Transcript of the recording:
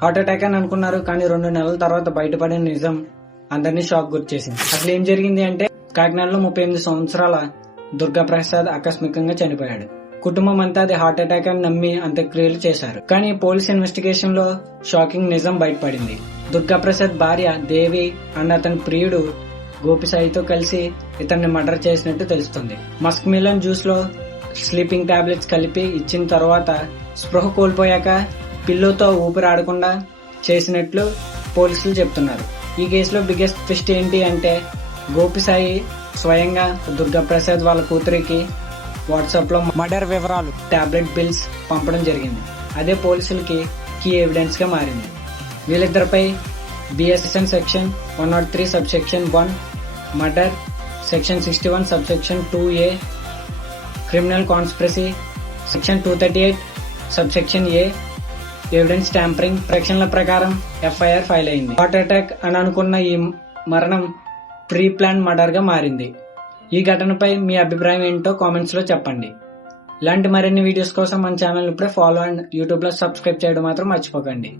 Heart attack అని అనుకున్నారు, కానీ 2 నెలల తర్వాత బయటపడిన నిజం అందరినీ షాక్ గురిచేసింది. అసలు ఏం జరిగింది అంటే, కాకినాడలో 38 సంవత్సరాల దుర్గాప్రసాద్ ఆకస్మికంగా చనిపోయాడు. కుటుంబం అంతా అది హార్ట్ అటాక్ అని నమ్మి అంత్యక్రియలు చేశారు. కానీ పోలీస్ ఇన్వెస్టిగేషన్ లో షాకింగ్ నిజం బయటపడింది. దుర్గాప్రసాద్ భార్య దేవి అండ్ అతని ప్రియుడు గోపిసాయితో కలిసి ఇతన్ని మర్డర్ చేసినట్టు తెలుస్తుంది. మస్క్ మిలన్ జ్యూస్ లో స్లీపింగ్ టాబ్లెట్స్ కలిపి ఇచ్చిన తర్వాత స్పృహ కోల్పోయాక పిల్లోతో ఊపిరాడకుండా చేసినట్లు పోలీసులు చెప్తున్నారు. ఈ కేసులో బిగ్గెస్ట్ ట్విస్ట్ ఏంటి అంటే, గోపిసాయి స్వయంగా దుర్గాప్రసాద్ వాళ్ళ కూతురికి వాట్సాప్ లో మర్డర్ వివరాలు, టాబ్లెట్ బిల్స్ పంపడం జరిగింది. అదే పోలీసులకి కీ ఎవిడెన్స్ గా మారింది. వీళ్ళిద్దరిపై BSN section 103 sub section 1 murder, section 61 sub section 2A criminal conspiracy, section 238 sub section A evidence tampering సెక్షన్ల ప్రకారం ఎఫ్ఐఆర్ ఫైల్ అయింది. హార్ట్ అటాక్ అని అనుకున్న ఈ మరణం ప్రీ ప్లాన్ మర్డర్ గా మారింది. ఈ ఘటనపై మీ అభిప్రాయం ఏంటో కామెంట్స్ లో చెప్పండి. ఇలాంటి మరిన్ని వీడియోస్ కోసం మన ఛానల్ ఇప్పుడే ఫాలో అండ్ యూట్యూబ్ లో సబ్స్క్రైబ్ చేయడం మాత్రం మర్చిపోకండి.